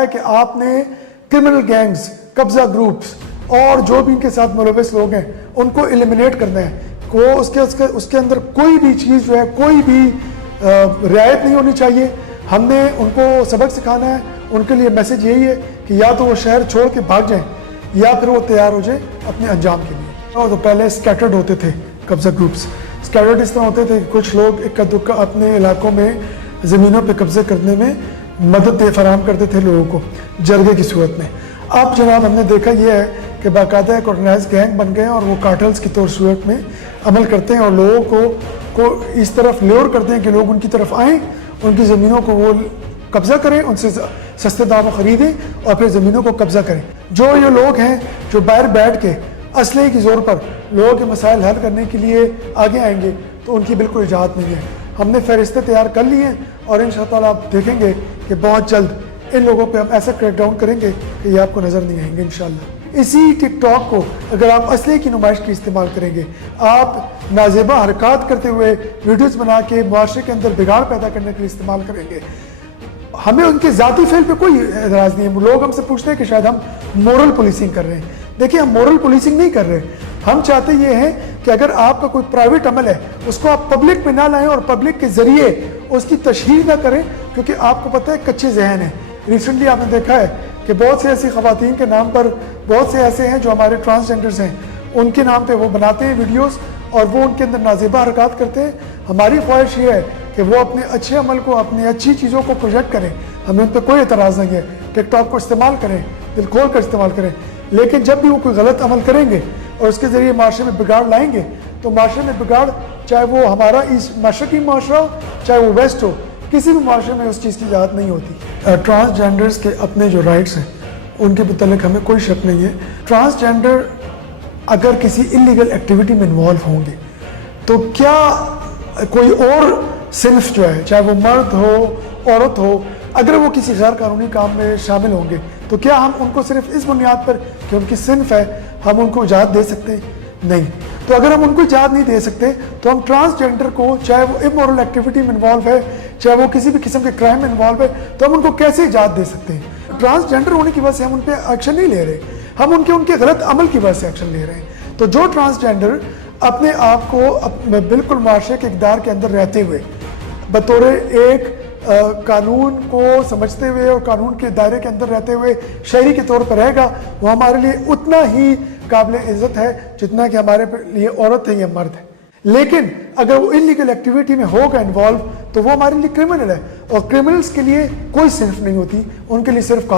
ہے کہ آپ نے کرمنل گینگز، قبضہ گروپس اور جو بھی ان کے ساتھ ملوث لوگ ہیں ان کو ایلیمینیٹ کرنا ہے. اس کے اندر کوئی بھی چیز جو ہے، کوئی بھی رعایت نہیں ہونی چاہیے. ہم نے ان کو سبق سکھانا ہے. ان کے لیے میسج یہی ہے کہ یا تو وہ شہر چھوڑ کے بھاگ جائیں یا پھر وہ تیار ہو جائیں اپنے انجام کے لیے. تو پہلے سکیٹرڈ ہوتے تھے قبضہ گروپس. سکیٹرڈ اس طرح ہوتے تھے کہ کچھ لوگ اکا دکا اپنے علاقوں میں زمینوں پہ قبضے کرنے میں مدد فراہم کرتے تھے لوگوں کو جرگے کی صورت میں. اب جناب ہم نے دیکھا یہ ہے کہ باقاعدہ ایک آرگنائز گینگ بن گئے اور وہ کارٹلز کی طور صورت میں عمل کرتے ہیں اور لوگوں کو اس طرف لیور کرتے ہیں کہ لوگ ان کی طرف آئیں، ان کی زمینوں کو وہ قبضہ کریں، ان سے سستے داموں خریدیں اور پھر زمینوں کو قبضہ کریں. جو یہ لوگ ہیں جو باہر بیٹھ کے اسلحے کی زور پر لوگوں کے مسائل حل کرنے کے لیے آگے آئیں گے تو ان کی بالکل اجازت نہیں ہے. ہم نے فہرستیں تیار کر لی ہیں اور انشاءاللہ آپ دیکھیں گے کہ بہت جلد ان لوگوں پہ ہم ایسا کریک ڈاؤن کریں گے کہ یہ آپ کو نظر نہیں آئیں گے انشاءاللہ. اسی ٹک ٹاک کو اگر آپ اسلحے کی نمائش کی استعمال کریں گے، آپ نازیبہ حرکات کرتے ہوئے ویڈیوز بنا کے معاشرے کے اندر بگاڑ پیدا کرنے کے لیے استعمال کریں گے، ہمیں ان کے ذاتی فعل پہ کوئی اعتراض نہیں ہے. لوگ ہم سے پوچھتے ہیں کہ شاید ہم مورل پولیسنگ کر رہے ہیں. دیکھیں، ہم مورل پولیسنگ نہیں کر رہے. ہم چاہتے یہ ہیں کہ اگر آپ کا کوئی پرائیویٹ عمل ہے اس کو آپ پبلک میں نہ لائیں اور پبلک کے ذریعے اس کی تشہیر نہ کریں، کیونکہ آپ کو پتہ ہے کچے ذہن ہیں. ریسنٹلی آپ نے دیکھا ہے کہ بہت سے ایسی خواتین کے نام پر بہت سے ایسے ہیں جو ہمارے ٹرانسجینڈرز ہیں، ان کے نام پہ وہ بناتے ہیں ویڈیوز اور وہ ان کے اندر نازیبہ حرکات کرتے ہیں. ہماری خواہش یہ ہے کہ وہ اپنے اچھے عمل کو، اپنی اچھی چیزوں کو پروجیکٹ کریں. ہمیں ان پہ کوئی اعتراض نہیں ہے. ٹک ٹاک کو استعمال کریں، دل کھول کر استعمال کریں، لیکن جب بھی وہ کوئی غلط عمل کریں گے اور اس کے ذریعے معاشرے میں بگاڑ لائیں گے تو معاشرے میں بگاڑ، چاہے وہ ہمارا مشرقی معاشرہ ہو چاہے وہ ویسٹ ہو، کسی بھی معاشرے میں اس چیز کی اجازت نہیں ہوتی. ٹرانسجینڈرز کے اپنے جو رائٹس ہیں ان کے متعلق ہمیں کوئی شک نہیں ہے. ٹرانسجینڈر اگر کسی انلیگل ایکٹیویٹی میں انوالو ہوں گے تو کیا کوئی اور صنف جو ہے، چاہے وہ مرد ہو عورت ہو، اگر وہ کسی غیر قانونی کام میں شامل ہوں گے تو کیا ہم ان کو صرف اس بنیاد پر کہ ان کی صنف ہے ہم ان کو اجازت دے سکتے ہیں؟ نہیں. تو اگر ہم ان کو اجازت نہیں دے سکتے تو ہم ٹرانسجینڈر کو، چاہے وہ امورل ایکٹیویٹی میں انوالو ہے چاہے وہ کسی بھی قسم کے کرائم میں انوالو ہے، تو ہم ان کو کیسے اجازت دے سکتے ہیں؟ ٹرانسجینڈر ہونے کی وجہ سے ہم ان پہ ایکشن نہیں لے رہے، ہم ان کے غلط عمل کی وجہ سے ایکشن لے رہے ہیں. تو جو ٹرانسجینڈر اپنے آپ کو بالکل معاشرے کے اقدار کے اندر رہتے ہوئے بطور ایک قانون کو سمجھتے ہوئے اور قانون کے دائرے کے اندر رہتے ہوئے شہری کے طور پر رہے گا، وہ ہمارے لیے اتنا ہی قابل عزت ہے جتنا کہ ہمارے لیے عورت ہے یا مرد ہے. لیکن اگر وہ انلیگل ایکٹیویٹی میں ہوگا انوالو تو وہ ہمارے لیے کرمنل ہے، اور کرمنلز کے لیے کوئی صنف نہیں ہوتی، ان کے لیے صرف